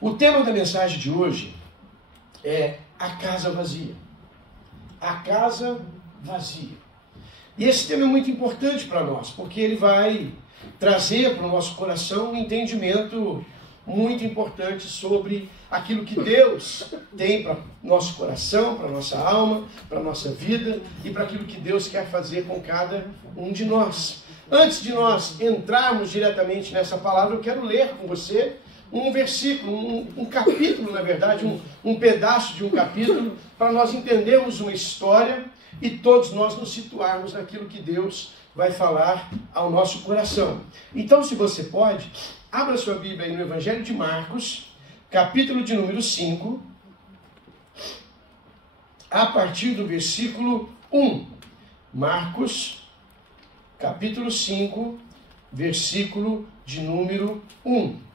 O tema da mensagem de hoje é a casa vazia. A casa vazia. E esse tema é muito importante para nós, porque ele vai trazer para o nosso coração um entendimento muito importante sobre aquilo que Deus tem para nosso coração, para nossa alma, para nossa vida e para aquilo que Deus quer fazer com cada um de nós. Antes de nós entrarmos diretamente nessa palavra, eu quero ler com você um versículo, um capítulo, na verdade, um pedaço de um capítulo, para nós entendermos uma história e todos nós nos situarmos naquilo que Deus vai falar ao nosso coração. Então, se você pode, abra sua Bíblia aí no Evangelho de Marcos, capítulo de número 5, a partir do versículo 1. Marcos, capítulo 5, versículo de número 1.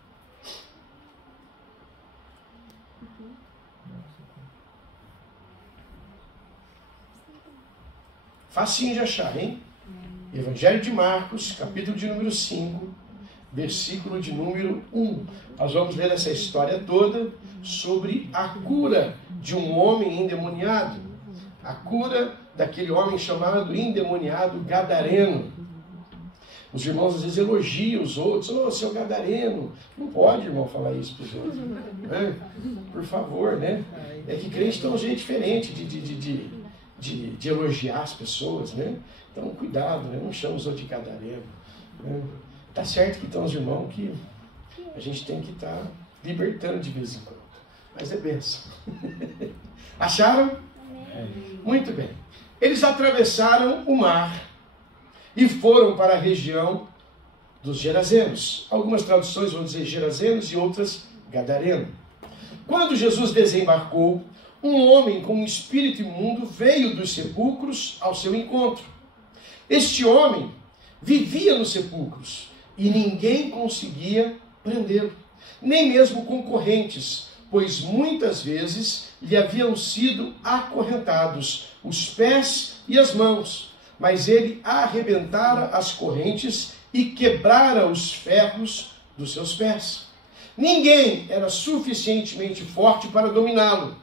Facinho de achar, hein? Evangelho de Marcos, capítulo de número 5, versículo de número 1. Nós vamos ler essa história toda sobre a cura de um homem endemoniado. A cura daquele homem chamado endemoniado Gadareno. Os irmãos às vezes elogiam os outros. Ô, seu Gadareno. Não pode, irmão, falar isso para os outros. Né? Por favor, né? É que crente tem um jeito diferente de elogiar as pessoas, né? Então, cuidado, né? Não chama os outros de Gadareno. Né? Tá certo que estão os irmãos que a gente tem que estar libertando de vez em quando. Mas é bênção. Acharam? Muito bem. Eles atravessaram o mar e foram para a região dos Gerazenos. Algumas traduções vão dizer Gerazenos e outras Gadareno. Quando Jesus desembarcou, um homem com um espírito imundo veio dos sepulcros ao seu encontro. Este homem vivia nos sepulcros e ninguém conseguia prendê-lo, nem mesmo concorrentes, pois muitas vezes lhe haviam sido acorrentados os pés e as mãos, mas ele arrebentara as correntes e quebrara os ferros dos seus pés. Ninguém era suficientemente forte para dominá-lo.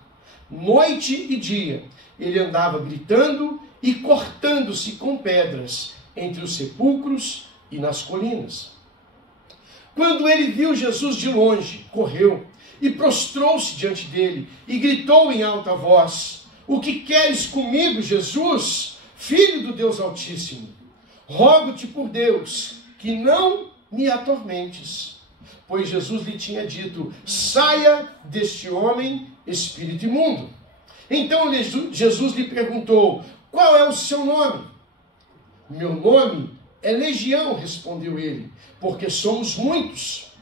Noite e dia, ele andava gritando e cortando-se com pedras entre os sepulcros e nas colinas. Quando ele viu Jesus de longe, correu e prostrou-se diante dele e gritou em alta voz: "O que queres comigo, Jesus, Filho do Deus Altíssimo? Rogo-te por Deus que não me atormentes." Pois Jesus lhe tinha dito: "Saia deste homem, espírito imundo." Então Jesus lhe perguntou: "Qual é o seu nome?" "Meu nome é Legião", respondeu ele, "porque somos muitos."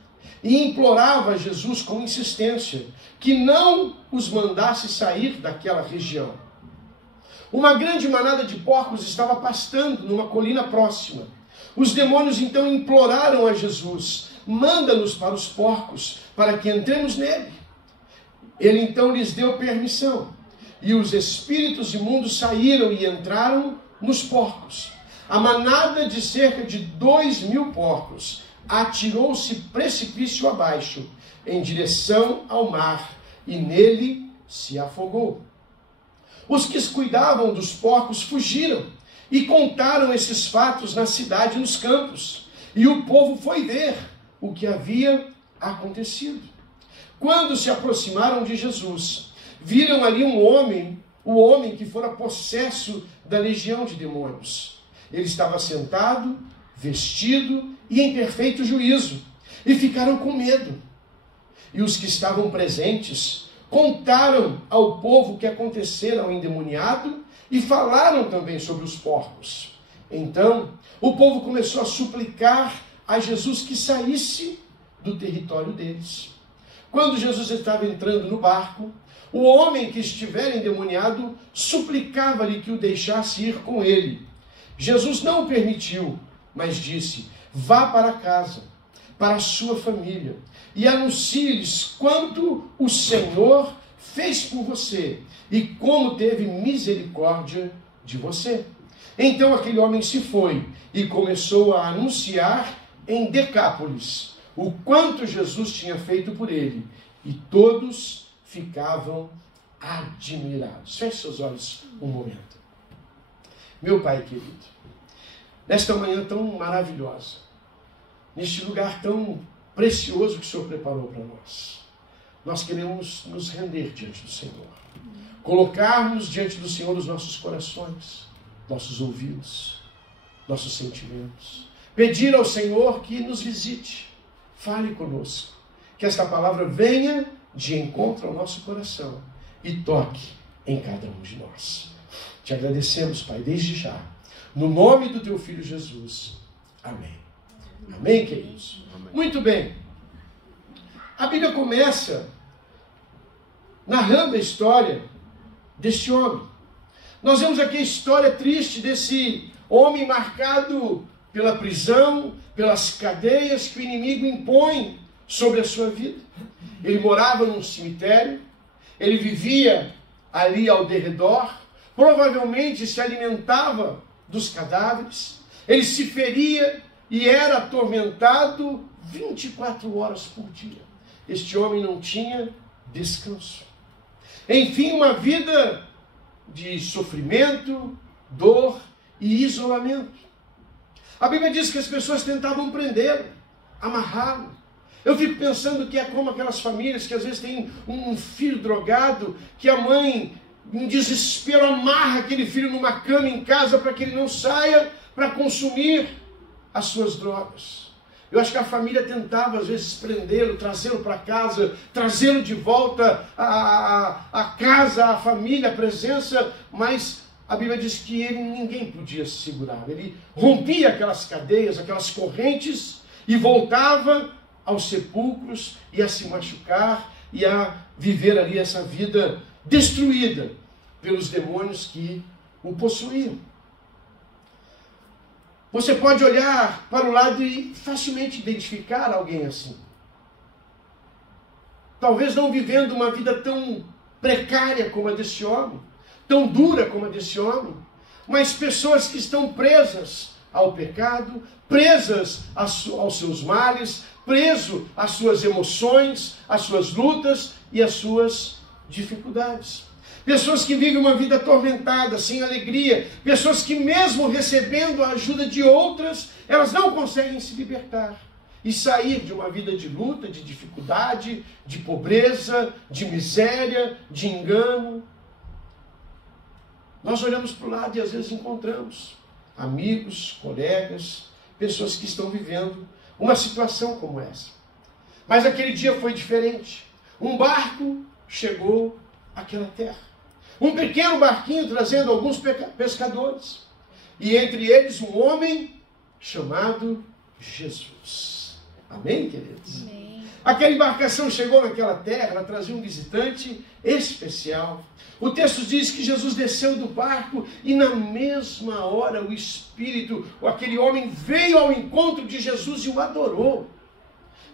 E implorava a Jesus com insistência que não os mandasse sair daquela região. Uma grande manada de porcos estava pastando numa colina próxima. Os demônios então imploraram a Jesus: "Manda-nos para os porcos, para que entremos nele." Ele então lhes deu permissão, e os espíritos imundos saíram e entraram nos porcos. A manada de cerca de 2.000 porcos atirou-se precipício abaixo, em direção ao mar, e nele se afogou. Os que cuidavam dos porcos fugiram e contaram esses fatos na cidade e nos campos, e o povo foi ver o que havia acontecido. Quando se aproximaram de Jesus, viram ali o homem que fora possesso da legião de demônios. Ele estava sentado, vestido e em perfeito juízo, e ficaram com medo. E os que estavam presentes contaram ao povo o que acontecera ao endemoniado e falaram também sobre os porcos. Então, o povo começou a suplicar a Jesus que saísse do território deles. Quando Jesus estava entrando no barco, o homem que estivera endemoniado suplicava-lhe que o deixasse ir com ele. Jesus não o permitiu, mas disse: "Vá para casa, para a sua família, e anuncie-lhes quanto o Senhor fez por você e como teve misericórdia de você." Então aquele homem se foi e começou a anunciar em Decápolis o quanto Jesus tinha feito por ele, e todos ficavam admirados. Feche seus olhos um momento. Meu Pai querido, nesta manhã tão maravilhosa, neste lugar tão precioso que o Senhor preparou para nós queremos nos render diante do Senhor, colocarmos diante do Senhor os nossos corações, nossos ouvidos, nossos sentimentos, pedir ao Senhor que nos visite, fale conosco, que esta palavra venha de encontro ao nosso coração e toque em cada um de nós. Te agradecemos, Pai, desde já, no nome do Teu Filho Jesus. Amém. Amém, queridos? Amém. Muito bem. A Bíblia começa narrando a história deste homem. Nós vemos aqui a história triste desse homem marcado pela prisão, pelas cadeias que o inimigo impõe sobre a sua vida. Ele morava num cemitério, ele vivia ali ao derredor, provavelmente se alimentava dos cadáveres, ele se feria e era atormentado 24 horas por dia. Este homem não tinha descanso. Enfim, uma vida de sofrimento, dor e isolamento. A Bíblia diz que as pessoas tentavam prendê-lo, amarrá-lo. Eu fico pensando que é como aquelas famílias que às vezes têm um filho drogado, que a mãe, em desespero, amarra aquele filho numa cama em casa para que ele não saia para consumir as suas drogas. Eu acho que a família tentava às vezes prendê-lo, trazê-lo para casa, trazê-lo de volta à casa, à família, à presença, mas a Bíblia diz que ninguém podia se segurar. Ele rompia aquelas cadeias, aquelas correntes e voltava aos sepulcros e a se machucar e a viver ali essa vida destruída pelos demônios que o possuíam. Você pode olhar para o lado e facilmente identificar alguém assim. Talvez não vivendo uma vida tão precária como a desse homem, tão dura como a desse homem, mas pessoas que estão presas ao pecado, presas aos seus males, preso às suas emoções, às suas lutas e às suas dificuldades. Pessoas que vivem uma vida atormentada, sem alegria. Pessoas que mesmo recebendo a ajuda de outras, elas não conseguem se libertar e sair de uma vida de luta, de dificuldade, de pobreza, de miséria, de engano. Nós olhamos para o lado e às vezes encontramos amigos, colegas, pessoas que estão vivendo uma situação como essa. Mas aquele dia foi diferente. Um barco chegou àquela terra. Um pequeno barquinho trazendo alguns pescadores. E entre eles um homem chamado Jesus. Amém, queridos? Amém. Aquela embarcação chegou naquela terra, ela trazia um visitante especial. O texto diz que Jesus desceu do barco e na mesma hora o Espírito, aquele homem veio ao encontro de Jesus e o adorou.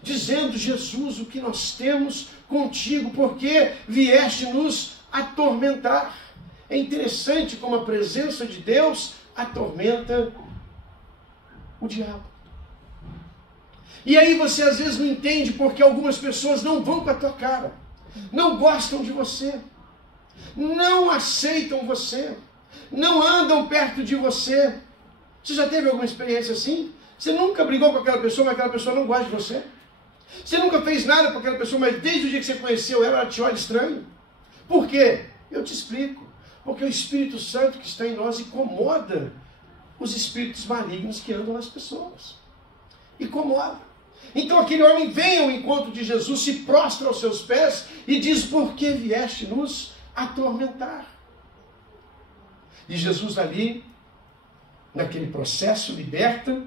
Dizendo: Jesus, o que nós temos contigo? Porque vieste nos atormentar. É interessante como a presença de Deus atormenta o diabo. E aí você às vezes não entende porque algumas pessoas não vão com a tua cara, não gostam de você, não aceitam você, não andam perto de você. Você já teve alguma experiência assim? Você nunca brigou com aquela pessoa, mas aquela pessoa não gosta de você? Você nunca fez nada com aquela pessoa, mas desde o dia que você conheceu ela te olha estranho? Por quê? Eu te explico. Porque o Espírito Santo que está em nós incomoda os espíritos malignos que andam nas pessoas. Incomoda. Então aquele homem vem ao encontro de Jesus, se prostra aos seus pés e diz: por que vieste nos atormentar? E Jesus ali, naquele processo, liberta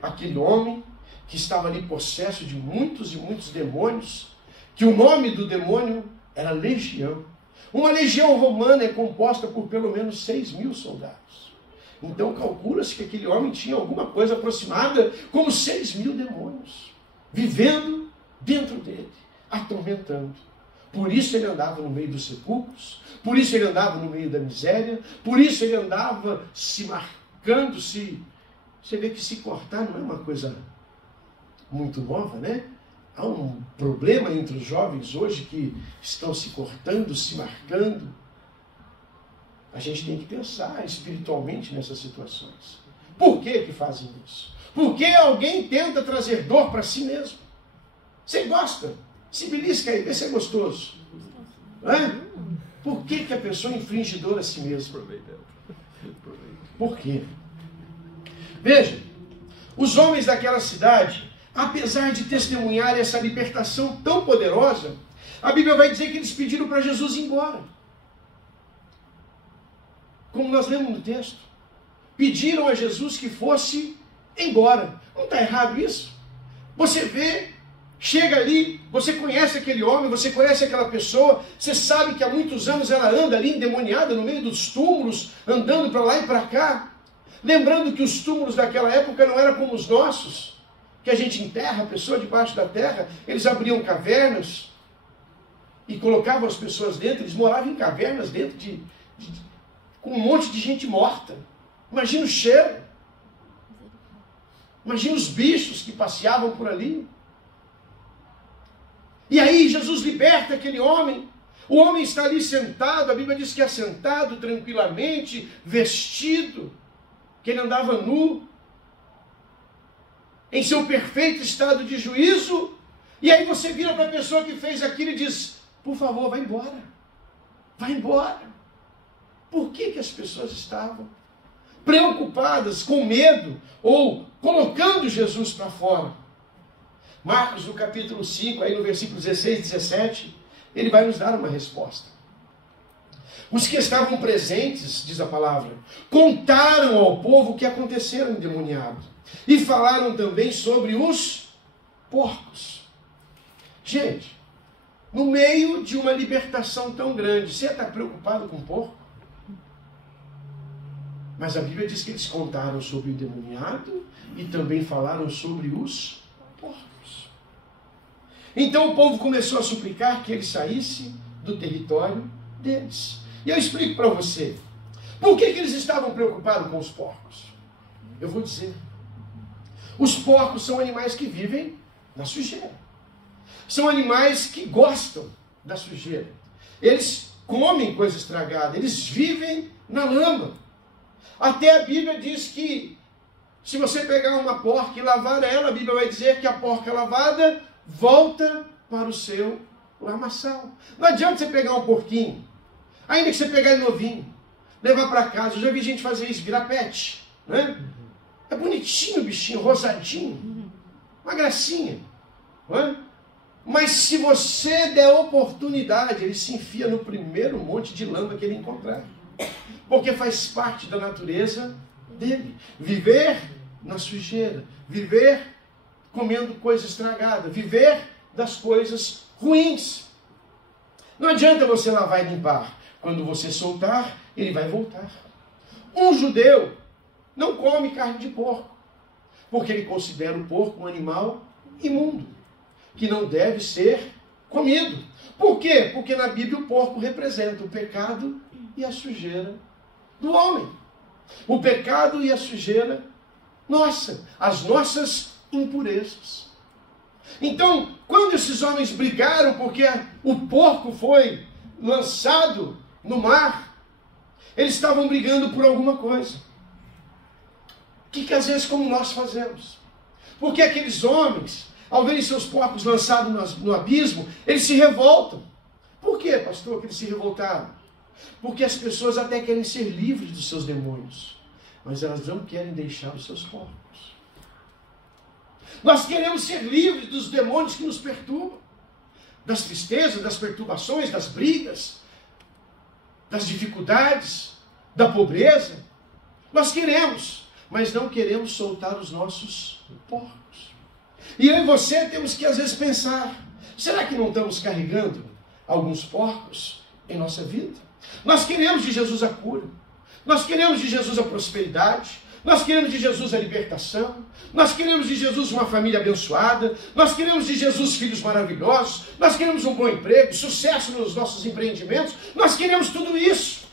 aquele homem que estava ali possesso de muitos e muitos demônios, que o nome do demônio era Legião. Uma legião romana é composta por pelo menos 6.000 soldados. Então calcula-se que aquele homem tinha alguma coisa aproximada como 6.000 demônios, vivendo dentro dele, atormentando. Por isso ele andava no meio dos sepulcros, por isso ele andava no meio da miséria, por isso ele andava se marcando, Você vê que se cortar não é uma coisa muito nova, né? há um problema entre os jovens hoje que estão se cortando, se marcando. A gente tem que pensar espiritualmente nessas situações. Por que fazem isso? Por que alguém tenta trazer dor para si mesmo? Você gosta? Se belisca aí, vê se é gostoso. Por que a pessoa inflige dor a si mesma? Por quê? Veja, os homens daquela cidade, apesar de testemunhar essa libertação tão poderosa, a Bíblia vai dizer que eles pediram para Jesus ir embora. Como nós lemos no texto. Pediram a Jesus que fosse embora. Não está errado isso? Você vê, chega ali, você conhece aquele homem, você conhece aquela pessoa, você sabe que há muitos anos ela anda ali endemoniada no meio dos túmulos, andando para lá e para cá. Lembrando que os túmulos daquela época não eram como os nossos, que a gente enterra a pessoa debaixo da terra. Eles abriam cavernas e colocavam as pessoas dentro. Eles moravam em cavernas dentro com um monte de gente morta. Imagina o cheiro. Imagina os bichos que passeavam por ali. E aí Jesus liberta aquele homem. O homem está ali sentado, a Bíblia diz que é sentado tranquilamente, vestido, que ele andava nu, em seu perfeito estado de juízo. E aí você vira para a pessoa que fez aquilo e diz: por favor, vai embora. Vai embora. Por que as pessoas estavam preocupadas, com medo, ou colocando Jesus para fora? Marcos, no capítulo 5, aí no versículo 16 e 17, ele vai nos dar uma resposta. Os que estavam presentes, diz a palavra, contaram ao povo o que acontecera endemoniado, e falaram também sobre os porcos. Gente, no meio de uma libertação tão grande, você está preocupado com porco? Mas a Bíblia diz que eles contaram sobre o endemoniado e também falaram sobre os porcos. Então o povo começou a suplicar que ele saísse do território deles. E eu explico para você. Por que eles estavam preocupados com os porcos? Eu vou dizer. Os porcos são animais que vivem na sujeira. São animais que gostam da sujeira. Eles comem coisa estragada. Eles vivem na lama. Até a Bíblia diz que se você pegar uma porca e lavar ela, a Bíblia vai dizer que a porca lavada volta para o seu lamaçal. Não adianta você pegar um porquinho, ainda que você pegar ele novinho, levar para casa. Eu já vi gente fazer isso, virar pet, né? É bonitinho o bichinho, rosadinho, uma gracinha, não é? Mas se você der oportunidade, ele se enfia no primeiro monte de lama que ele encontrar. Porque faz parte da natureza dele. Viver na sujeira. Viver comendo coisa estragada. Viver das coisas ruins. Não adianta você lavar e limpar. Quando você soltar, ele vai voltar. Um judeu não come carne de porco. Porque ele considera o porco um animal imundo. Que não deve ser comido. Por quê? Porque na Bíblia o porco representa o pecado e a sujeira do homem. O pecado e a sujeira nossa, as nossas impurezas. Então, quando esses homens brigaram porque o porco foi lançado no mar, eles estavam brigando por alguma coisa. O que às vezes como nós fazemos? Porque aqueles homens, ao verem seus porcos lançados no abismo, eles se revoltam. Por quê, pastor, que eles se revoltaram? Porque as pessoas até querem ser livres dos seus demônios, mas elas não querem deixar os seus porcos. Nós queremos ser livres dos demônios que nos perturbam, das tristezas, das perturbações, das brigas, das dificuldades, da pobreza. Nós queremos, mas não queremos soltar os nossos porcos. E eu e você temos que às vezes pensar, será que não estamos carregando alguns porcos em nossa vida? Nós queremos de Jesus a cura, nós queremos de Jesus a prosperidade, nós queremos de Jesus a libertação, nós queremos de Jesus uma família abençoada, nós queremos de Jesus filhos maravilhosos, nós queremos um bom emprego, sucesso nos nossos empreendimentos, nós queremos tudo isso.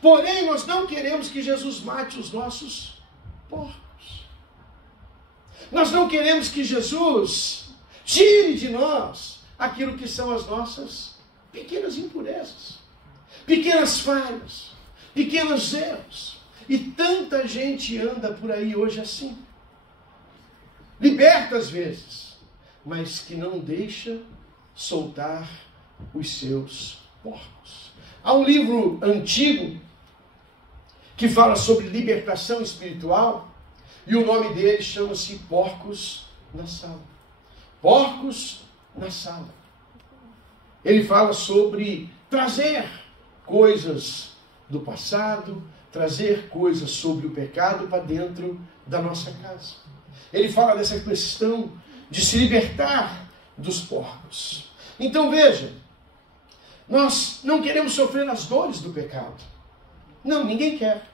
Porém, nós não queremos que Jesus mate os nossos porcos. Nós não queremos que Jesus Tire de nós aquilo que são as nossas pequenas impurezas, pequenas falhas, pequenos erros. E tanta gente anda por aí hoje assim. Liberta às vezes, mas que não deixa soltar os seus porcos. Há um livro antigo que fala sobre libertação espiritual e o nome dele chama-se Porcos na Sala. Porcos na Sala. Ele fala sobre trazer coisas do passado, trazer coisas sobre o pecado para dentro da nossa casa. Ele fala dessa questão de se libertar dos porcos. Então veja, nós não queremos sofrer as dores do pecado. Não, ninguém quer.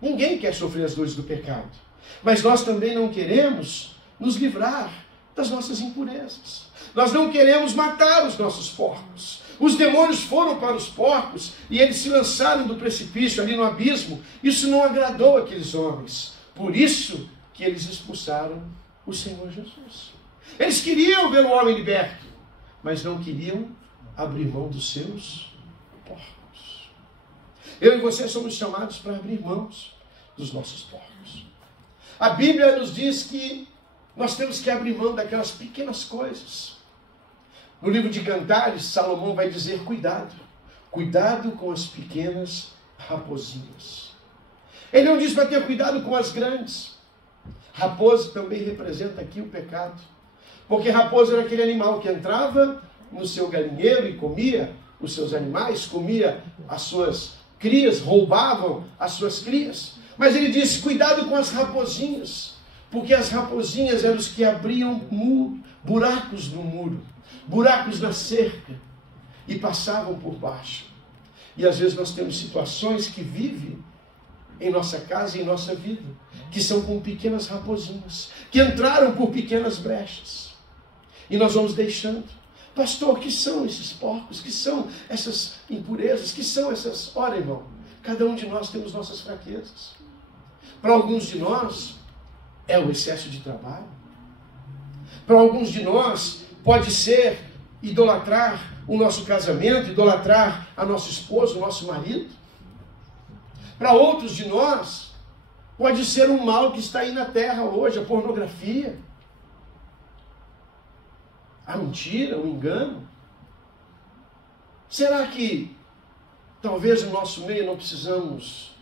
Ninguém quer sofrer as dores do pecado. Mas nós também não queremos nos livrar das nossas impurezas. Nós não queremos matar os nossos porcos. Os demônios foram para os porcos e eles se lançaram do precipício ali no abismo. Isso não agradou aqueles homens. Por isso que eles expulsaram o Senhor Jesus. Eles queriam ver o homem liberto, mas não queriam abrir mão dos seus porcos. Eu e você somos chamados para abrir mãos dos nossos porcos. A Bíblia nos diz que nós temos que abrir mão daquelas pequenas coisas. No livro de Cantares, Salomão vai dizer: cuidado, cuidado com as pequenas raposinhas. Ele não diz para ter cuidado com as grandes. Raposa também representa aqui o pecado. Porque raposa era aquele animal que entrava no seu galinheiro e comia os seus animais, comia as suas crias, roubavam as suas crias. Mas ele disse: cuidado com as raposinhas, porque as raposinhas eram os que abriam buracos no muro, buracos na cerca, e passavam por baixo. E às vezes nós temos situações que vivem em nossa casa e em nossa vida, que são com pequenas raposinhas, que entraram por pequenas brechas. E nós vamos deixando. Pastor, que são esses porcos? Que são essas impurezas? Que são essas... Ora, irmão, cada um de nós temos nossas fraquezas. Para alguns de nós, é o excesso de trabalho. Para alguns de nós, pode ser idolatrar o nosso casamento, idolatrar a nossa esposa, o nosso marido. Para outros de nós, pode ser um mal que está aí na terra hoje, a pornografia, a mentira, o engano. Será que talvez no nosso meio não precisamos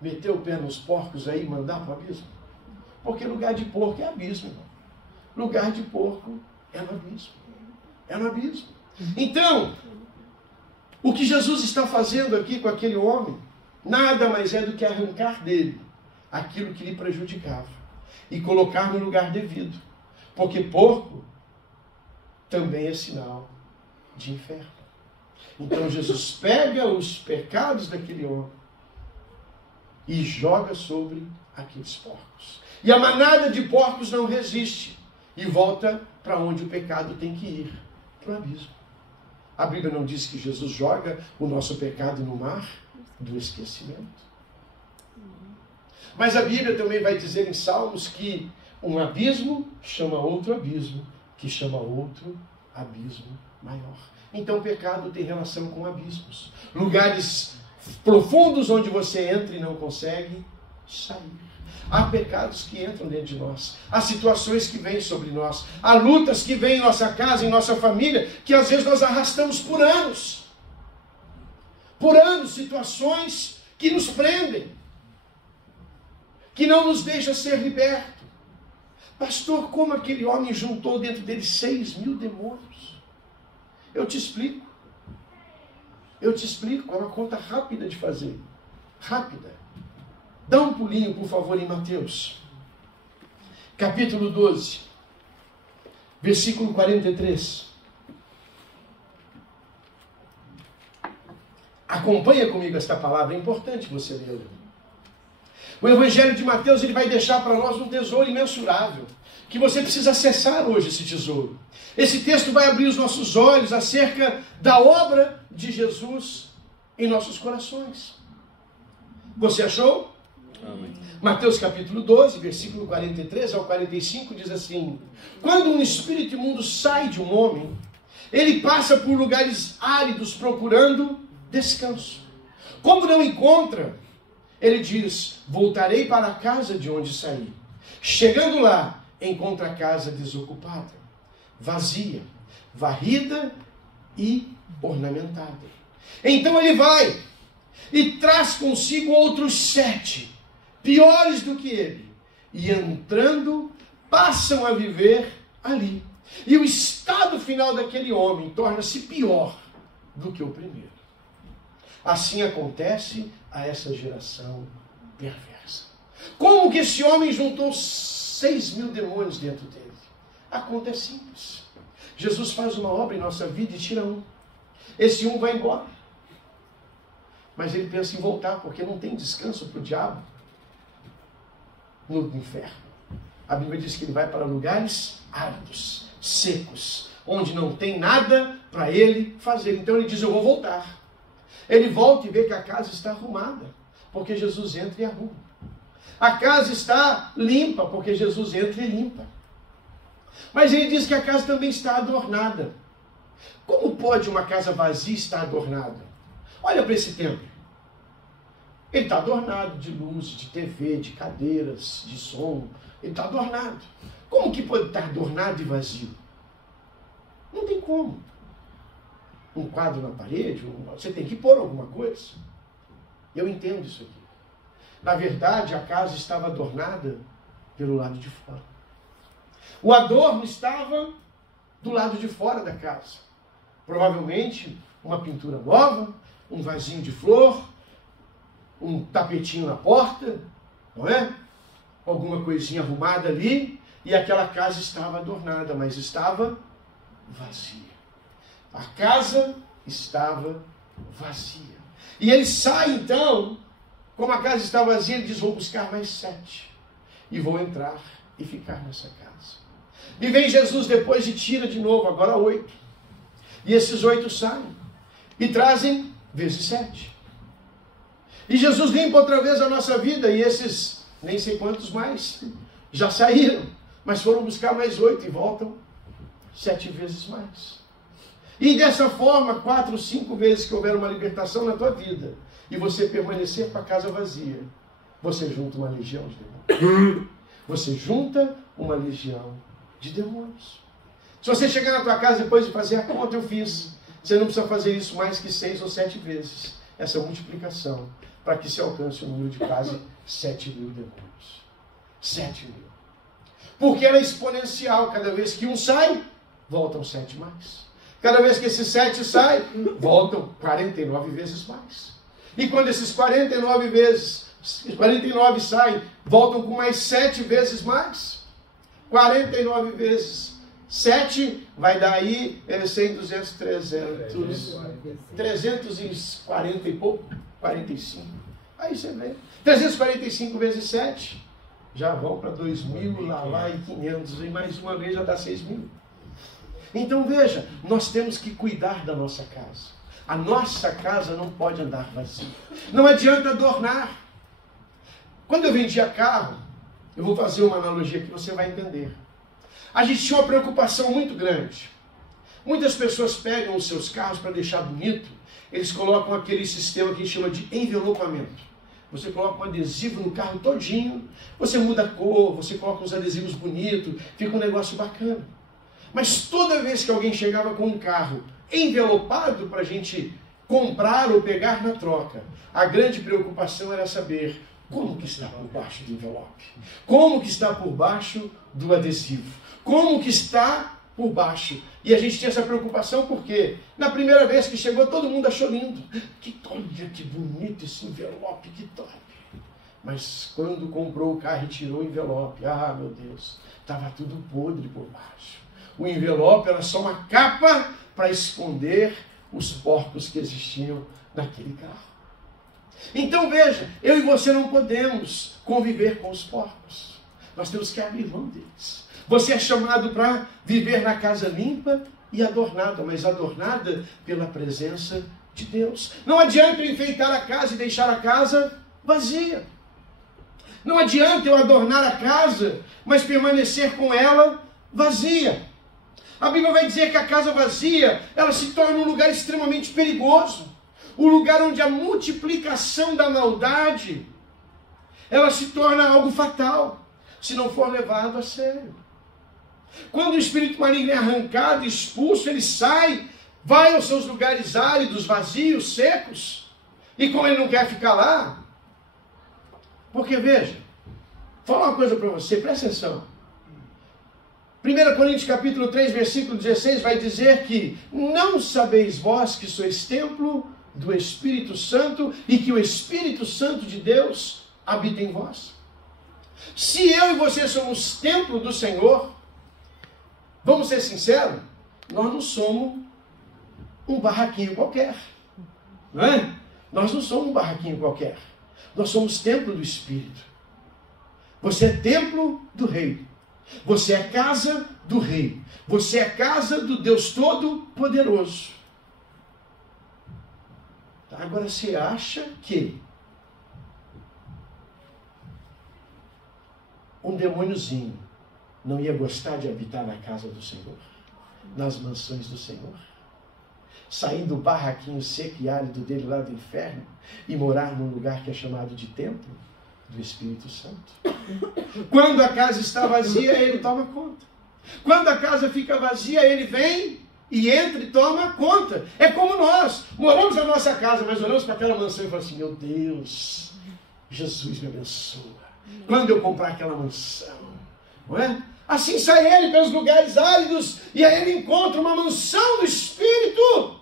meter o pé nos porcos aí e mandar para o abismo? Porque lugar de porco é abismo, irmão. Lugar de porco é no abismo. É no abismo. Então, o que Jesus está fazendo aqui com aquele homem, nada mais é do que arrancar dele aquilo que lhe prejudicava e colocar no lugar devido. Porque porco também é sinal de inferno. Então Jesus pega os pecados daquele homem e joga sobre aqueles porcos. E a manada de porcos não resiste e volta para onde o pecado tem que ir, para o abismo. A Bíblia não diz que Jesus joga o nosso pecado no mar do esquecimento. Mas a Bíblia também vai dizer em Salmos que um abismo chama outro abismo, que chama outro abismo maior. Então o pecado tem relação com abismos. Lugares profundos onde você entra e não consegue sair. Há pecados que entram dentro de nós. Há situações que vêm sobre nós. Há lutas que vêm em nossa casa, em nossa família, que às vezes nós arrastamos por anos. Por anos, situações que nos prendem, que não nos deixam ser libertos. Pastor, como aquele homem juntou dentro dele 6.000 demônios? Eu te explico. Eu te explico. É uma conta rápida de fazer. Rápida. Dá um pulinho, por favor, em Mateus. Capítulo 12. Versículo 43. Acompanha comigo esta palavra. É importante você ler. O Evangelho de Mateus, ele vai deixar para nós um tesouro imensurável, que você precisa acessar hoje esse tesouro. Esse texto vai abrir os nossos olhos acerca da obra de Jesus em nossos corações. Você achou? Amém. Mateus capítulo 12, versículo 43 ao 45 diz assim: quando um espírito imundo sai de um homem, ele passa por lugares áridos procurando descanso. Como não encontra, ele diz: voltarei para a casa de onde saí. Chegando lá, encontra a casa desocupada, vazia, varrida e ornamentada. Então ele vai e traz consigo outros 7, piores do que ele, e entrando, passam a viver ali. E o estado final daquele homem torna-se pior do que o primeiro. Assim acontece a essa geração perversa. Como que esse homem juntou 6.000 demônios dentro dele? A conta é simples. Jesus faz uma obra em nossa vida e tira um. Esse um vai embora. Mas ele pensa em voltar, porque não tem descanso para o diabo no inferno. A Bíblia diz que ele vai para lugares áridos, secos, onde não tem nada para ele fazer. Então ele diz: eu vou voltar. Ele volta e vê que a casa está arrumada, porque Jesus entra e arruma. A casa está limpa, porque Jesus entra e limpa. Mas ele diz que a casa também está adornada. Como pode uma casa vazia estar adornada? Olha para esse templo. Ele está adornado de luz, de TV, de cadeiras, de som. Ele está adornado. Como que pode estar adornado e vazio? Não tem como. Um quadro na parede, você tem que pôr alguma coisa. Eu entendo isso aqui. Na verdade, a casa estava adornada pelo lado de fora. O adorno estava do lado de fora da casa. Provavelmente uma pintura nova, um vasinho de flor, um tapetinho na porta, não é? Alguma coisinha arrumada ali, e aquela casa estava adornada, mas estava vazia. A casa estava vazia. E ele sai então, como a casa está vazia, ele diz: vou buscar mais 7. E vou entrar e ficar nessa casa. E vem Jesus depois e tira de novo, agora 8. E esses 8 saem. E trazem vezes 7. E Jesus limpa outra vez a nossa vida. E esses, nem sei quantos mais, já saíram. Mas foram buscar mais 8 e voltam 7 vezes mais. E dessa forma, 4, 5 vezes que houver uma libertação na tua vida, e você permanecer com a casa vazia, você junta uma legião de demônios. Você junta uma legião de demônios. Se você chegar na tua casa depois de fazer a conta, eu fiz. Você não precisa fazer isso mais que 6 ou 7 vezes. Essa multiplicação, para que se alcance o número de quase 7.000 demônios. 7.000. Porque ela é exponencial. Cada vez que um sai, voltam 7 mais. Cada vez que esses 7 saem, voltam 49 vezes mais. E quando esses 49 saem, voltam com mais 7 vezes mais. 49 vezes 7 vai dar aí 100, 200, 340 e pouco, 45. Aí você vê. 345 vezes 7, já vão para 2.000, lá vai 500, e mais uma vez já dá 6.000. Então veja, nós temos que cuidar da nossa casa. A nossa casa não pode andar vazia. Não adianta adornar. Quando eu vendia carro, eu vou fazer uma analogia que você vai entender. A gente tinha uma preocupação muito grande. Muitas pessoas pegam os seus carros para deixar bonito, eles colocam aquele sistema que a gente chama de envelopamento. Você coloca um adesivo no carro todinho, você muda a cor, você coloca uns adesivos bonitos, fica um negócio bacana. Mas toda vez que alguém chegava com um carro envelopado para a gente comprar ou pegar na troca, a grande preocupação era saber como que está por baixo do envelope, como que está por baixo do adesivo, como que está por baixo. E a gente tinha essa preocupação porque na primeira vez que chegou todo mundo achou lindo. Olha que bonito esse envelope, que top. Mas quando comprou o carro e tirou o envelope, meu Deus, estava tudo podre por baixo. O envelope era só uma capa para esconder os porcos que existiam naquele carro. Então veja, eu e você não podemos conviver com os porcos. Nós temos que abrir mão deles. Você é chamado para viver na casa limpa e adornada, mas adornada pela presença de Deus. Não adianta enfeitar a casa e deixar a casa vazia. Não adianta eu adornar a casa, mas permanecer com ela vazia. A Bíblia vai dizer que a casa vazia, ela se torna um lugar extremamente perigoso. Um lugar onde a multiplicação da maldade, ela se torna algo fatal, se não for levado a sério. Quando o espírito maligno é arrancado, expulso, ele sai, vai aos seus lugares áridos, vazios, secos. E como ele não quer ficar lá, porque veja, vou falar uma coisa para você, presta atenção. 1 Coríntios capítulo 3, versículo 16 vai dizer que não sabeis vós que sois templo do Espírito Santo e que o Espírito Santo de Deus habita em vós. Se eu e você somos templo do Senhor, vamos ser sinceros, nós não somos um barraquinho qualquer. Não é? Nós não somos um barraquinho qualquer. Nós somos templo do Espírito. Você é templo do Rei. Você é casa do Rei. Você é casa do Deus Todo-Poderoso. Agora você acha que um demôniozinho não ia gostar de habitar na casa do Senhor? Nas mansões do Senhor? Sair do barraquinho seco e árido dele lá do inferno e morar num lugar que é chamado de templo do Espírito Santo? Quando a casa está vazia, ele toma conta. Quando a casa fica vazia, ele vem e entra e toma conta. É como nós moramos na nossa casa, mas olhamos para aquela mansão e falamos assim: meu Deus, Jesus me abençoa quando eu comprar aquela mansão, não é? Assim sai ele pelos lugares áridos e aí ele encontra uma mansão do Espírito,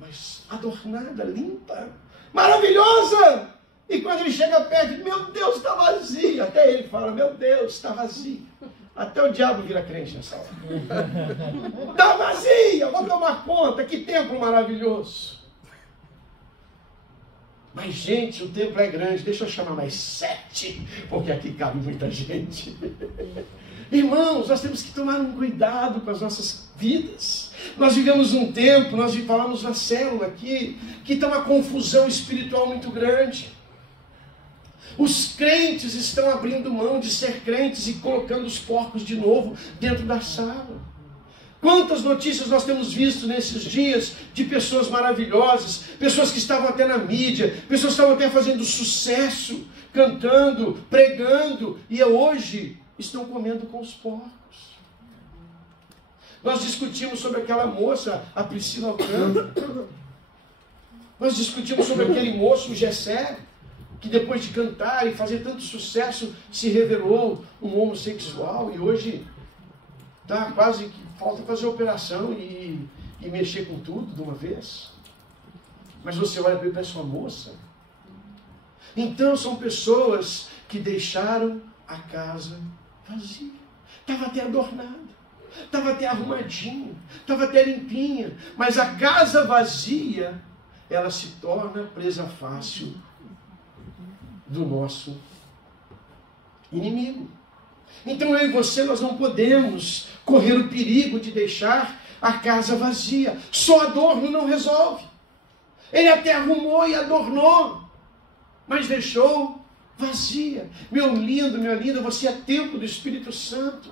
mas adornada, limpa, maravilhosa. E quando ele chega perto, meu Deus, está vazio. Até ele fala, meu Deus, está vazio. Até o diabo vira crente nessa hora. Está vazia, vou tomar conta, que templo maravilhoso. Mas, gente, o templo é grande, deixa eu chamar mais 7, porque aqui cabe muita gente. Irmãos, nós temos que tomar um cuidado com as nossas vidas. Nós vivemos um tempo, nós falamos na célula aqui, que está uma confusão espiritual muito grande. Os crentes estão abrindo mão de ser crentes e colocando os porcos de novo dentro da sala. Quantas notícias nós temos visto nesses dias de pessoas maravilhosas, pessoas que estavam até na mídia, pessoas que estavam até fazendo sucesso, cantando, pregando, e hoje estão comendo com os porcos. Nós discutimos sobre aquela moça, a Priscila Alcântara. Nós discutimos sobre aquele moço, o Gessé, que depois de cantar e fazer tanto sucesso, se revelou um homossexual e hoje está quase que falta fazer operação e mexer com tudo de uma vez. Mas você olha para ele e pensa, uma moça. Então são pessoas que deixaram a casa vazia. Estava até adornada, estava até arrumadinha, estava até limpinha, mas a casa vazia, ela se torna presa fácil do nosso inimigo. Então eu e você, nós não podemos correr o perigo de deixar a casa vazia. Só adorno não resolve. Ele até arrumou e adornou, mas deixou vazia. Meu lindo, minha linda, você é templo do Espírito Santo.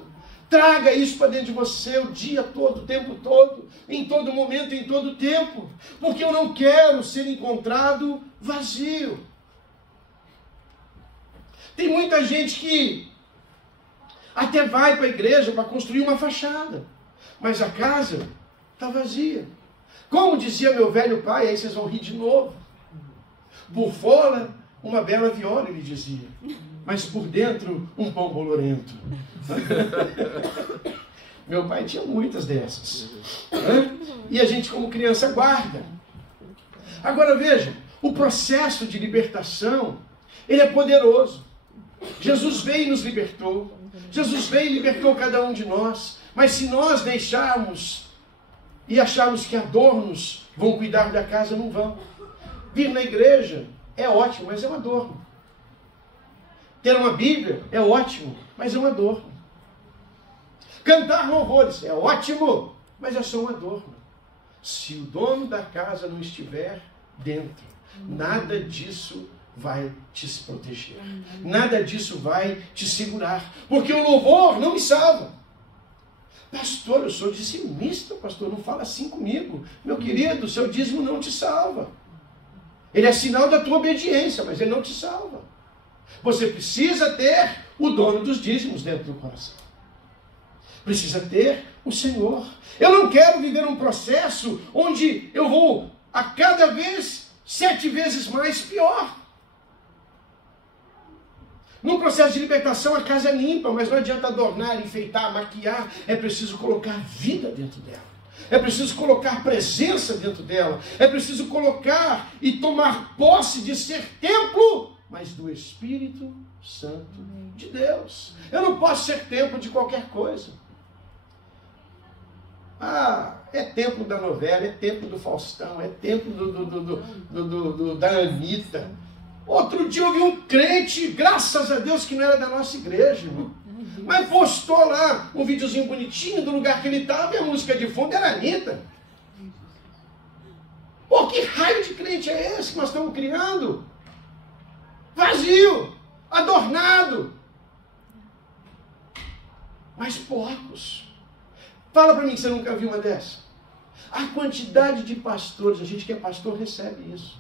Traga isso para dentro de você o dia todo, o tempo todo, em todo momento, em todo tempo. Porque eu não quero ser encontrado vazio. Tem muita gente que até vai para a igreja para construir uma fachada, mas a casa está vazia. Como dizia meu velho pai, aí vocês vão rir de novo. Por fora, uma bela viola, ele dizia, mas por dentro, um pão bolorento. Meu pai tinha muitas dessas. E a gente, como criança, guarda. Agora veja, o processo de libertação, ele é poderoso. Jesus veio e nos libertou. Jesus veio e libertou cada um de nós. Mas se nós deixarmos e acharmos que adornos vão cuidar da casa, não vão. Vir na igreja é ótimo, mas é um adorno. Ter uma Bíblia é ótimo, mas é um adorno. Cantar louvores é ótimo, mas é só um adorno. Se o dono da casa não estiver dentro, nada disso vai te proteger. Nada disso vai te segurar. Porque o louvor não me salva. Pastor, eu sou dizimista, pastor, não fala assim comigo. Meu querido, seu dízimo não te salva. Ele é sinal da tua obediência, mas ele não te salva. Você precisa ter o dono dos dízimos dentro do coração. Precisa ter o Senhor. Eu não quero viver um processo onde eu vou a cada vez 7 vezes mais pior. Num processo de libertação a casa é limpa, mas não adianta adornar, enfeitar, maquiar. É preciso colocar vida dentro dela. É preciso colocar presença dentro dela. É preciso colocar e tomar posse de ser templo, mas do Espírito Santo de Deus. Eu não posso ser templo de qualquer coisa. É templo da novela, é templo do Faustão, é templo da Anitta. Outro dia eu vi um crente, graças a Deus que não era da nossa igreja, irmão, mas postou lá um videozinho bonitinho do lugar que ele estava e a música de fundo era a Anitta. Pô, que raio de crente é esse que nós estamos criando? Vazio, adornado, mas porcos. Fala para mim que você nunca viu uma dessa. A quantidade de pastores, a gente que é pastor recebe isso.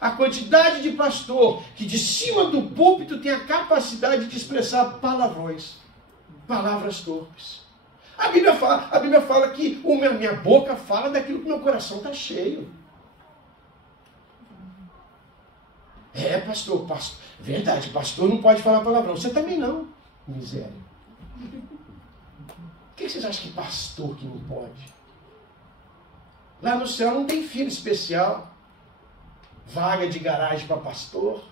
A quantidade de pastor que de cima do púlpito tem a capacidade de expressar palavrões, palavras torpes. A Bíblia fala que minha boca fala daquilo que meu coração está cheio. Pastor, verdade, pastor não pode falar palavrão. Você também não, miséria. Por que vocês acham que pastor que não pode? Lá no céu não tem filho especial, vaga de garagem para pastor.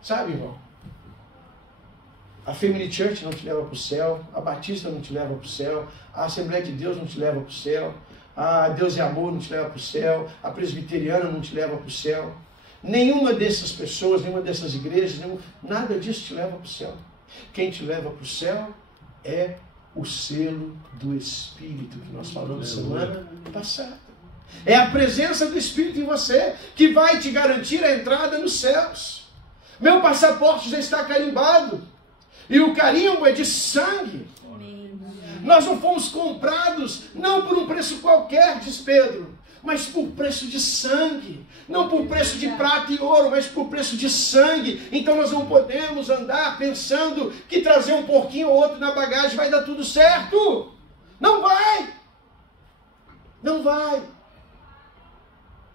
Sabe, irmão? A Family Church não te leva para o céu, a Batista não te leva para o céu, a Assembleia de Deus não te leva para o céu, a Deus é Amor não te leva para o céu, a Presbiteriana não te leva para o céu. Nenhuma dessas pessoas, nenhuma dessas igrejas, nada disso te leva para o céu. Quem te leva para o céu é o selo do Espírito que nós falamos semana passada. É a presença do Espírito em você que vai te garantir a entrada nos céus. Meu passaporte já está carimbado. E o carimbo é de sangue. Nós não fomos comprados, não por um preço qualquer, diz Pedro, mas por preço de sangue. Não por preço de prata e ouro, mas por preço de sangue. Então nós não podemos andar pensando que trazer um pouquinho ou outro na bagagem vai dar tudo certo. Não vai. Não vai.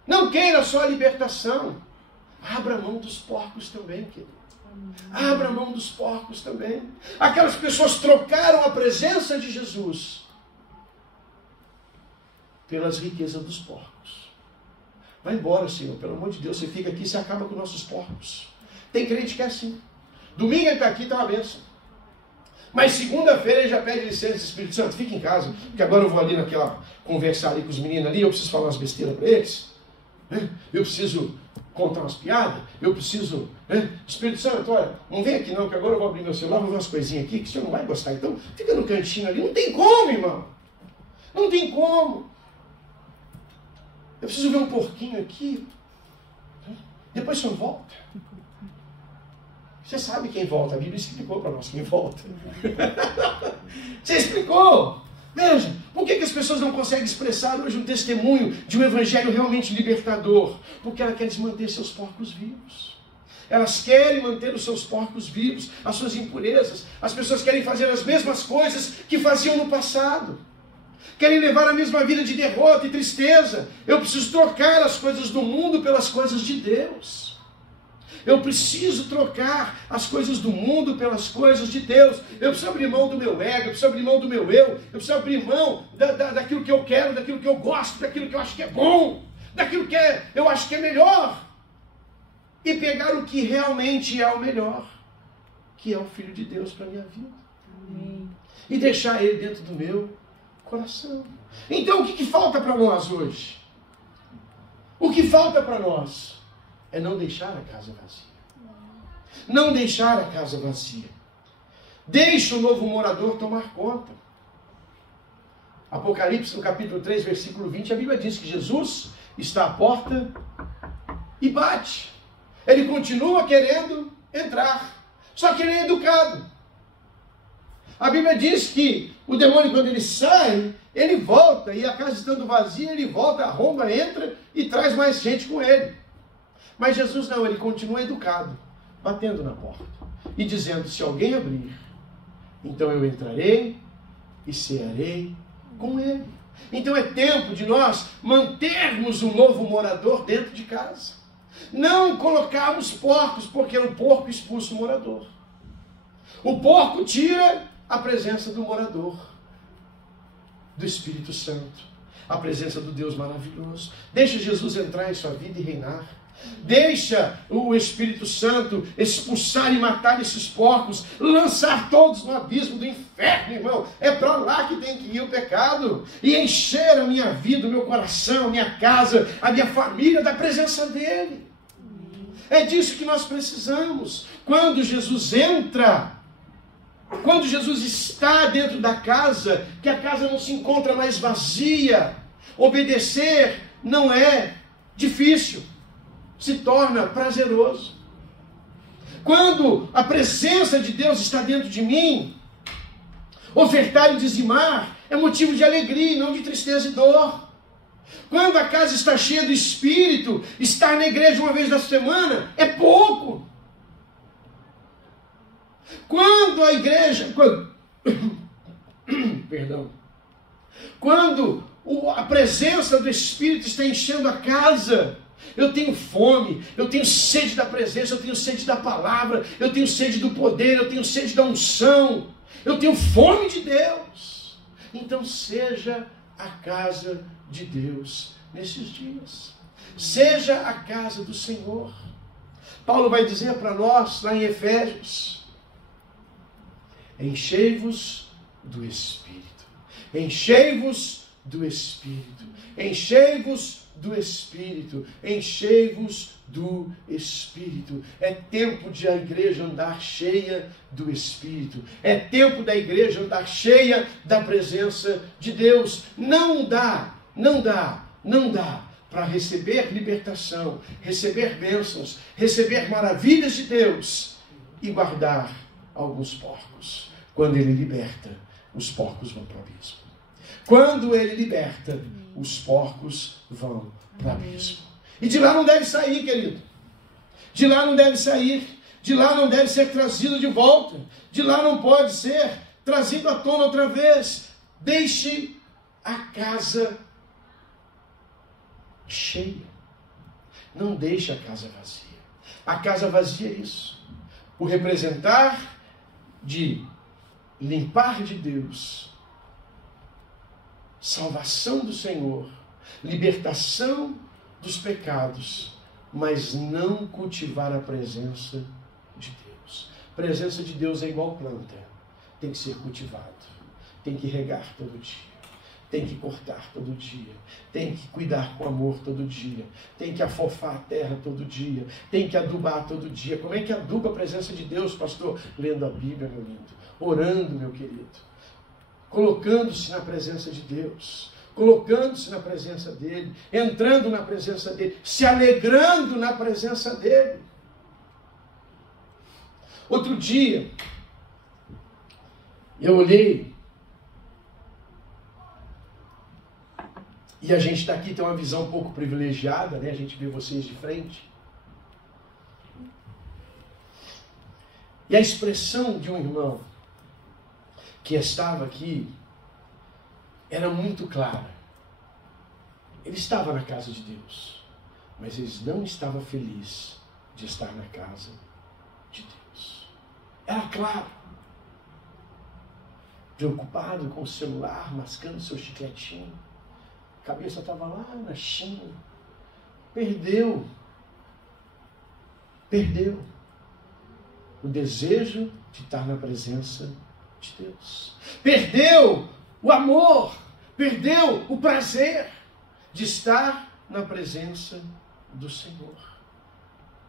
Não queira só a libertação. Abra mão dos porcos também, querido. Abra mão dos porcos também. Aquelas pessoas trocaram a presença de Jesus pelas riquezas dos porcos. Vai embora, Senhor, pelo amor de Deus, você fica aqui e você acaba com nossos porcos. Tem crente que é assim. Domingo ele está aqui, está uma bênção. Mas segunda-feira ele já pede licença, Espírito Santo, fica em casa, porque agora eu vou ali naquela, conversar ali com os meninos ali, eu preciso falar umas besteiras para eles, né? Eu preciso contar umas piadas, eu preciso, né? Espírito Santo, olha, não vem aqui não, que agora eu vou abrir meu celular, vou ver umas coisinhas aqui que o senhor não vai gostar, então fica no cantinho ali, não tem como, irmão, não tem como. Eu preciso ver um porquinho aqui, depois o senhor volta. Você sabe quem volta, a Bíblia explicou para nós quem volta. Você explicou. Veja, por que as pessoas não conseguem expressar hoje um testemunho de um evangelho realmente libertador? Porque elas querem manter seus porcos vivos. Elas querem manter os seus porcos vivos, as suas impurezas. As pessoas querem fazer as mesmas coisas que faziam no passado. Querem levar a mesma vida de derrota e tristeza. Eu preciso trocar as coisas do mundo pelas coisas de Deus. Eu preciso trocar as coisas do mundo pelas coisas de Deus. Eu preciso abrir mão do meu ego, eu preciso abrir mão do meu eu preciso abrir mão daquilo que eu quero, daquilo que eu gosto, daquilo que eu acho que é bom, daquilo que eu acho que é melhor. E pegar o que realmente é o melhor, que é o Filho de Deus para a minha vida. Amém. E deixar ele dentro do meu coração. Então o que falta para nós hoje? O que falta para nós é não deixar a casa vazia. Não deixar a casa vazia. Deixe o novo morador tomar conta. Apocalipse, no capítulo 3, versículo 20, a Bíblia diz que Jesus está à porta e bate. Ele continua querendo entrar, só que ele é educado. A Bíblia diz que o demônio, quando ele sai, ele volta, e a casa estando vazia, ele volta, arromba, entra e traz mais gente com ele. Mas Jesus não, ele continua educado, batendo na porta e dizendo: se alguém abrir, então eu entrarei e cearei com ele. Então é tempo de nós mantermos um novo morador dentro de casa. Não colocarmos porcos, porque o porco expulsa o morador. O porco tira a presença do morador, do Espírito Santo, a presença do Deus maravilhoso. Deixa Jesus entrar em sua vida e reinar. Deixa o Espírito Santo expulsar e matar esses porcos, lançar todos no abismo do inferno, irmão. É para lá que tem que ir o pecado. E encher a minha vida, o meu coração, a minha casa, a minha família da presença dele. É disso que nós precisamos. Quando Jesus entra, quando Jesus está dentro da casa, que a casa não se encontra mais vazia, obedecer não é difícil, se torna prazeroso. Quando a presença de Deus está dentro de mim, ofertar e dizimar é motivo de alegria e não de tristeza e dor. Quando a casa está cheia do Espírito, estar na igreja uma vez na semana é pouco. Quando a igreja... Quando a presença do Espírito está enchendo a casa, eu tenho fome, eu tenho sede da presença, eu tenho sede da palavra, eu tenho sede do poder, eu tenho sede da unção, eu tenho fome de Deus. Então seja a casa de Deus nesses dias. Seja a casa do Senhor. Paulo vai dizer para nós, lá em Efésios: enchei-vos do Espírito. Enchei-vos do Espírito. Enchei-vos do Espírito. Enchei-vos do Espírito. É tempo de a igreja andar cheia do Espírito. É tempo da igreja andar cheia da presença de Deus. Não dá para receber libertação, receber bênçãos, receber maravilhas de Deus e guardar alguns porcos. Quando Ele liberta, os porcos vão para o abismo. Quando Ele liberta, os porcos vão para o abismo. E de lá não deve sair, querido. De lá não deve sair. De lá não deve ser trazido de volta. De lá não pode ser trazido à tona outra vez. Deixe a casa cheia. Não deixe a casa vazia. A casa vazia é isso. O representar de limpar de Deus, salvação do Senhor, libertação dos pecados, mas não cultivar a presença de Deus. A presença de Deus é igual planta, tem que ser cultivado, tem que regar todo dia, tem que cortar todo dia, tem que cuidar com amor todo dia, tem que afofar a terra todo dia, tem que adubar todo dia. Como é que aduba a presença de Deus, pastor? Lendo a Bíblia, meu lindo, orando, meu querido, colocando-se na presença de Deus, colocando-se na presença dEle, entrando na presença dEle, se alegrando na presença dEle. Outro dia, eu olhei, e a gente está aqui, tem uma visão um pouco privilegiada, né? A gente vê vocês de frente. E a expressão de um irmão que estava aqui era muito clara. Ele estava na casa de Deus, mas ele não estava feliz de estar na casa de Deus. Era claro. Preocupado com o celular, mascando seu chicletinho. A cabeça estava lá na China. Perdeu o desejo de estar na presença de Deus. Perdeu o amor, perdeu o prazer de estar na presença do Senhor.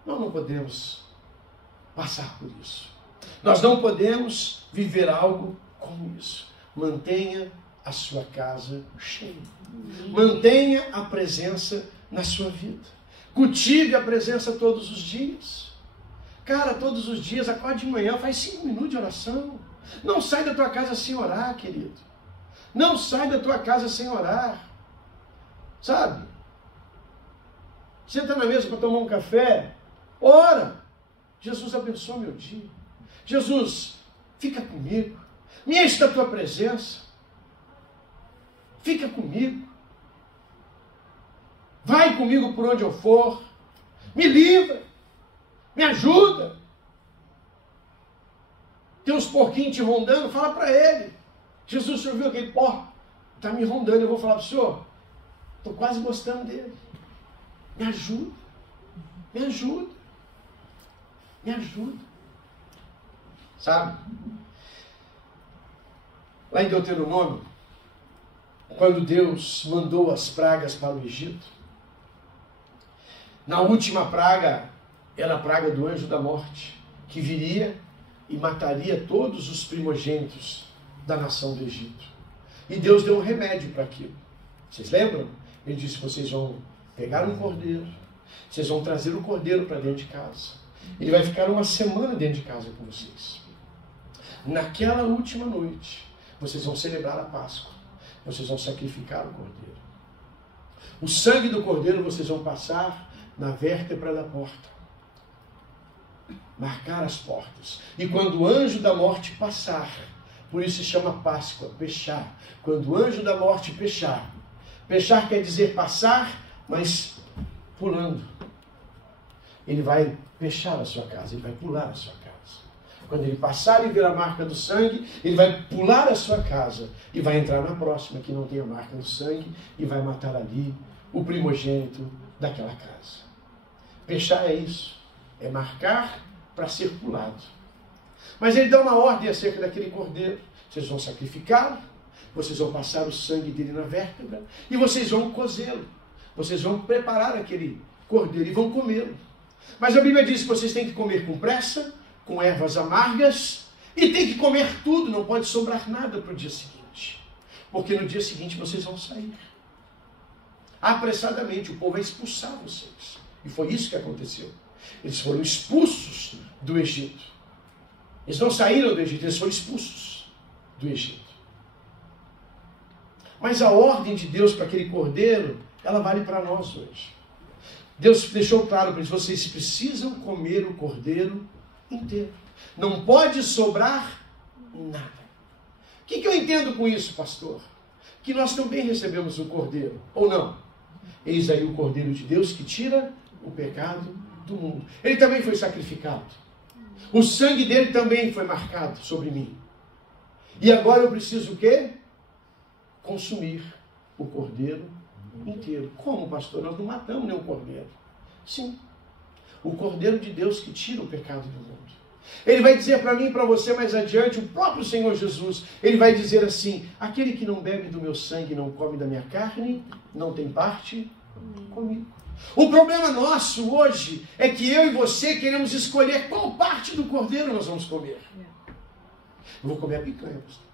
Nós não podemos passar por isso. Nós não podemos viver algo como isso. Mantenha a sua casa cheia. Mantenha a presença na sua vida. Cultive a presença todos os dias. Cara, todos os dias, acorde de manhã, faz 5 minutos de oração. Não sai da tua casa sem orar, querido. Não sai da tua casa sem orar. Sabe? Senta na mesa para tomar um café. Ora. Jesus abençoa meu dia. Jesus, fica comigo. Me enche da tua presença. Fica comigo. Vai comigo por onde eu for. Me livra. Me ajuda. Tem uns porquinhos te rondando, fala para ele. Jesus, o senhor viu aquele porco? Está me rondando, eu vou falar para o senhor. Estou quase gostando dele. Me ajuda. Me ajuda. Me ajuda. Sabe? Lá em Deuteronômio, quando Deus mandou as pragas para o Egito, na última praga, era a praga do anjo da morte, que viria e mataria todos os primogênitos da nação do Egito. E Deus deu um remédio para aquilo. Vocês lembram? Ele disse, vocês vão pegar um cordeiro, vocês vão trazer o cordeiro para dentro de casa. Ele vai ficar uma semana dentro de casa com vocês. Naquela última noite, vocês vão celebrar a Páscoa. Vocês vão sacrificar o cordeiro. O sangue do cordeiro vocês vão passar na vértebra da porta. Marcar as portas. E quando o anjo da morte passar, por isso se chama Páscoa, pechar. Quando o anjo da morte pechar. Pechar quer dizer passar, mas pulando. Ele vai pechar a sua casa, ele vai pular a sua casa. Quando ele passar e ver a marca do sangue, ele vai pular a sua casa e vai entrar na próxima, que não tem a marca do sangue, e vai matar ali o primogênito daquela casa. Pechar é isso, é marcar para ser pulado. Mas ele dá uma ordem acerca daquele cordeiro. Vocês vão sacrificá-lo, vocês vão passar o sangue dele na vértebra e vocês vão cozê-lo. Vocês vão preparar aquele cordeiro e vão comê-lo. Mas a Bíblia diz que vocês têm que comer com pressa, com ervas amargas, e tem que comer tudo, não pode sobrar nada para o dia seguinte. Porque no dia seguinte vocês vão sair. Apressadamente, o povo vai expulsar vocês. E foi isso que aconteceu. Eles foram expulsos do Egito. Eles não saíram do Egito, eles foram expulsos do Egito. Mas a ordem de Deus para aquele cordeiro, ela vale para nós hoje. Deus deixou claro para eles, vocês precisam comer o cordeiro inteiro. Não pode sobrar nada. O que eu entendo com isso, pastor? Que nós também recebemos o cordeiro, ou não? Eis aí o cordeiro de Deus que tira o pecado do mundo. Ele também foi sacrificado. O sangue dele também foi marcado sobre mim. E agora eu preciso o quê? Consumir o cordeiro inteiro. Como, pastor? Nós não matamos nenhum cordeiro. Sim. O cordeiro de Deus que tira o pecado do mundo. Ele vai dizer para mim e para você mais adiante, o próprio Senhor Jesus, ele vai dizer assim, aquele que não bebe do meu sangue e não come da minha carne, não tem parte comigo. O problema nosso hoje é que eu e você queremos escolher qual parte do cordeiro nós vamos comer. Eu vou comer a picanha, pastor.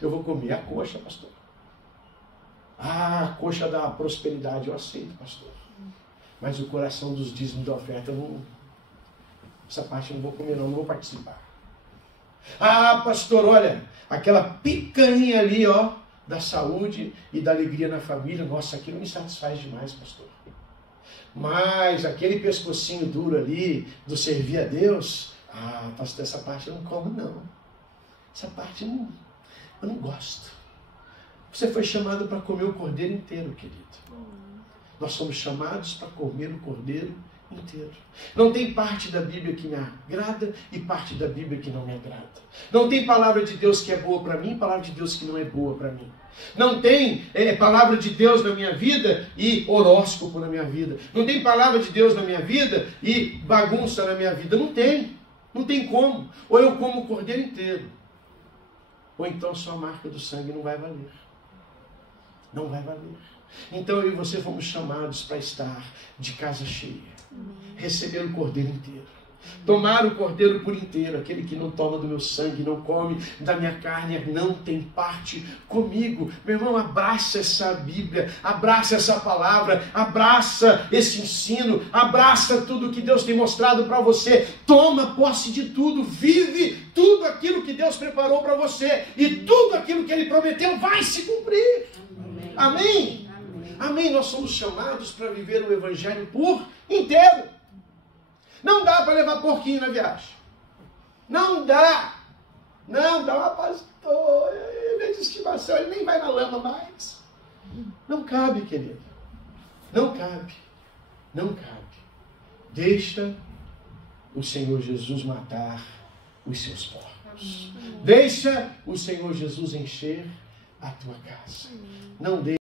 Eu vou comer a coxa, pastor. Ah, a coxa da prosperidade eu aceito, pastor. Mas o coração dos dízimos da oferta, essa parte eu não vou comer não vou participar. Ah, pastor, olha, aquela picanha ali, ó, da saúde e da alegria na família, nossa, aquilo me satisfaz demais, pastor. Mas aquele pescocinho duro ali, do servir a Deus, ah, pastor, essa parte eu não como não. Essa parte eu não gosto. Você foi chamado para comer o cordeiro inteiro, querido. Nós somos chamados para comer o cordeiro inteiro. Não tem parte da Bíblia que me agrada e parte da Bíblia que não me agrada. Não tem palavra de Deus que é boa para mim e palavra de Deus que não é boa para mim. Não tem palavra de Deus na minha vida e horóscopo na minha vida. Não tem palavra de Deus na minha vida e bagunça na minha vida. Não tem. Não tem como. Ou eu como o cordeiro inteiro. Ou então só a marca do sangue não vai valer. Não vai valer. Então eu e você fomos chamados para estar de casa cheia. Receber o cordeiro inteiro. Tomar o cordeiro por inteiro, aquele que não toma do meu sangue, não come da minha carne, não tem parte comigo. Meu irmão, abraça essa Bíblia, abraça essa palavra, abraça esse ensino, abraça tudo que Deus tem mostrado para você. Toma posse de tudo, vive tudo aquilo que Deus preparou para você e tudo aquilo que Ele prometeu vai se cumprir. Amém? Amém. Nós somos chamados para viver o Evangelho por inteiro. Não dá para levar porquinho na viagem. Não dá. Não dá, pastor. Ele é de estimação, ele nem vai na lama mais. Não cabe, querido. Não cabe. Não cabe. Deixa o Senhor Jesus matar os seus porcos. Deixa o Senhor Jesus encher a tua casa. Não deixa.